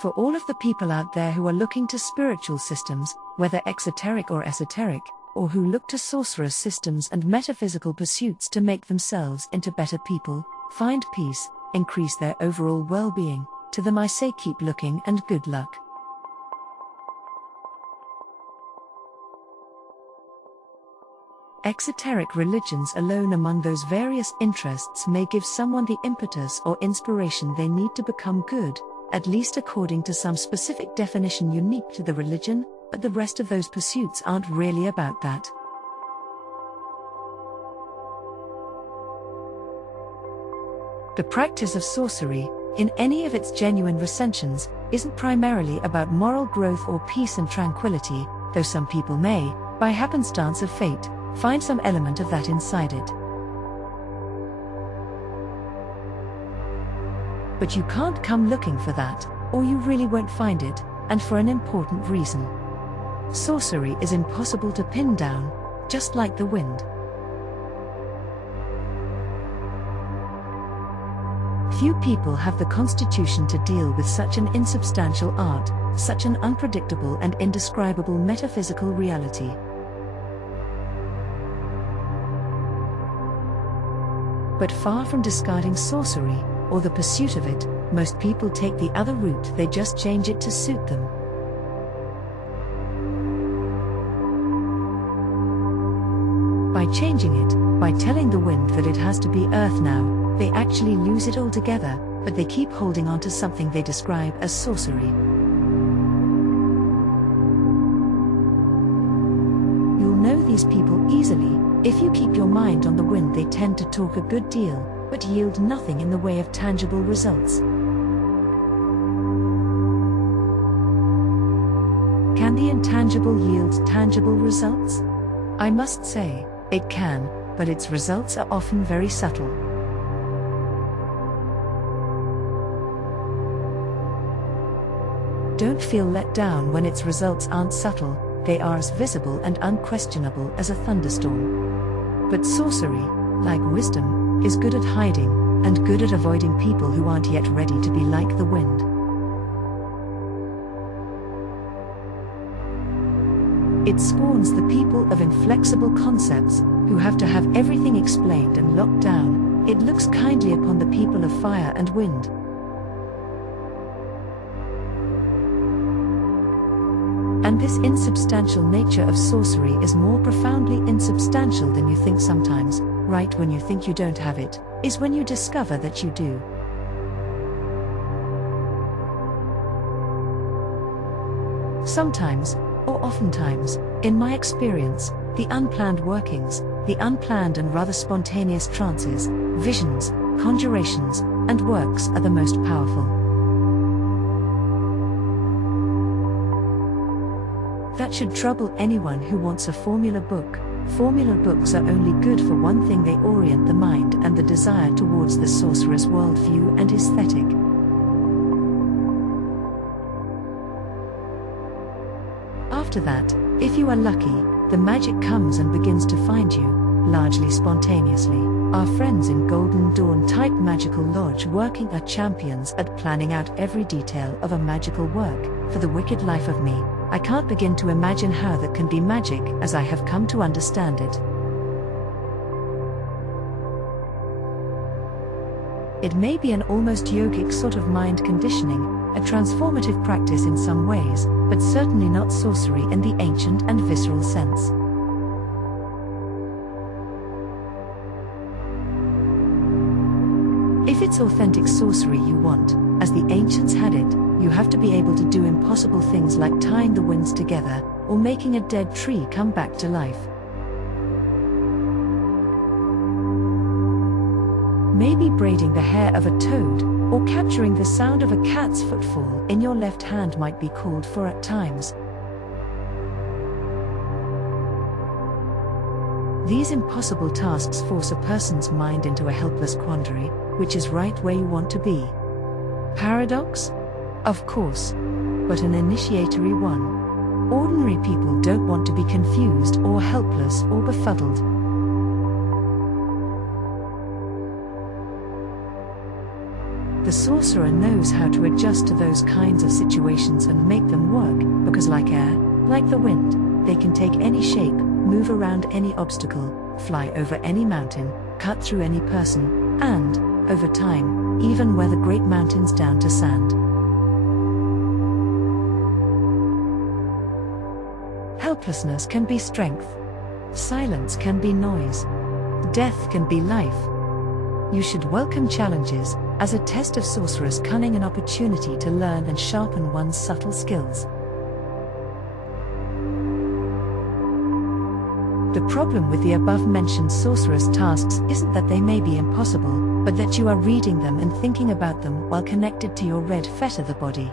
For all of the people out there who are looking to spiritual systems, whether exoteric or esoteric, or who look to sorcerous systems and metaphysical pursuits to make themselves into better people, find peace, increase their overall well-being, to them I say keep looking and good luck. Exoteric religions alone among those various interests may give someone the impetus or inspiration they need to become good, at least according to some specific definition unique to the religion, but the rest of those pursuits aren't really about that. The practice of sorcery, in any of its genuine recensions, isn't primarily about moral growth or peace and tranquility, though some people may, by happenstance of fate, find some element of that inside it. But you can't come looking for that, or you really won't find it, and for an important reason. Sorcery is impossible to pin down, just like the wind. Few people have the constitution to deal with such an insubstantial art, such an unpredictable and indescribable metaphysical reality. But far from discarding sorcery, or the pursuit of it, most people take the other route, they just change it to suit them. By changing it, by telling the wind that it has to be earth now, they actually lose it altogether, but they keep holding on to something they describe as sorcery. You'll know these people easily. If you keep your mind on the wind, they tend to talk a good deal, but yield nothing in the way of tangible results. Can the intangible yield tangible results? I must say, it can, but its results are often very subtle. Don't feel let down when its results aren't subtle, they are as visible and unquestionable as a thunderstorm. But sorcery, like wisdom, is good at hiding, and good at avoiding people who aren't yet ready to be like the wind. It scorns the people of inflexible concepts, who have to have everything explained and locked down. It looks kindly upon the people of fire and wind. And this insubstantial nature of sorcery is more profoundly insubstantial than you think sometimes. Right when you think you don't have it, is when you discover that you do. Sometimes, or oftentimes, in my experience, the unplanned workings, the unplanned and rather spontaneous trances, visions, conjurations, and works are the most powerful. That should trouble anyone who wants a formula book. Formula books are only good for one thing: they orient the mind and the desire towards the sorcerer's worldview and aesthetic. After that, if you are lucky, the magic comes and begins to find you, largely spontaneously. Our friends in Golden Dawn type magical lodge working are champions at planning out every detail of a magical work. For the wicked life of me, I can't begin to imagine how that can be magic as I have come to understand it. It may be an almost yogic sort of mind conditioning, a transformative practice in some ways, but certainly not sorcery in the ancient and visceral sense. If it's authentic sorcery you want, as the ancients had it, you have to be able to do impossible things like tying the winds together, or making a dead tree come back to life. Maybe braiding the hair of a toad, or capturing the sound of a cat's footfall in your left hand might be called for at times. These impossible tasks force a person's mind into a helpless quandary, which is right where you want to be. Paradox? Of course. But an initiatory one. Ordinary people don't want to be confused or helpless or befuddled. The sorcerer knows how to adjust to those kinds of situations and make them work, because like air, like the wind, they can take any shape, move around any obstacle, fly over any mountain, cut through any person, and, over time, even weather great mountains down to sand. Helplessness can be strength. Silence can be noise. Death can be life. You should welcome challenges, as a test of sorcerer's cunning and opportunity to learn and sharpen one's subtle skills. The problem with the above-mentioned sorcerer's tasks isn't that they may be impossible, but that you are reading them and thinking about them while connected to your red fetter, the body.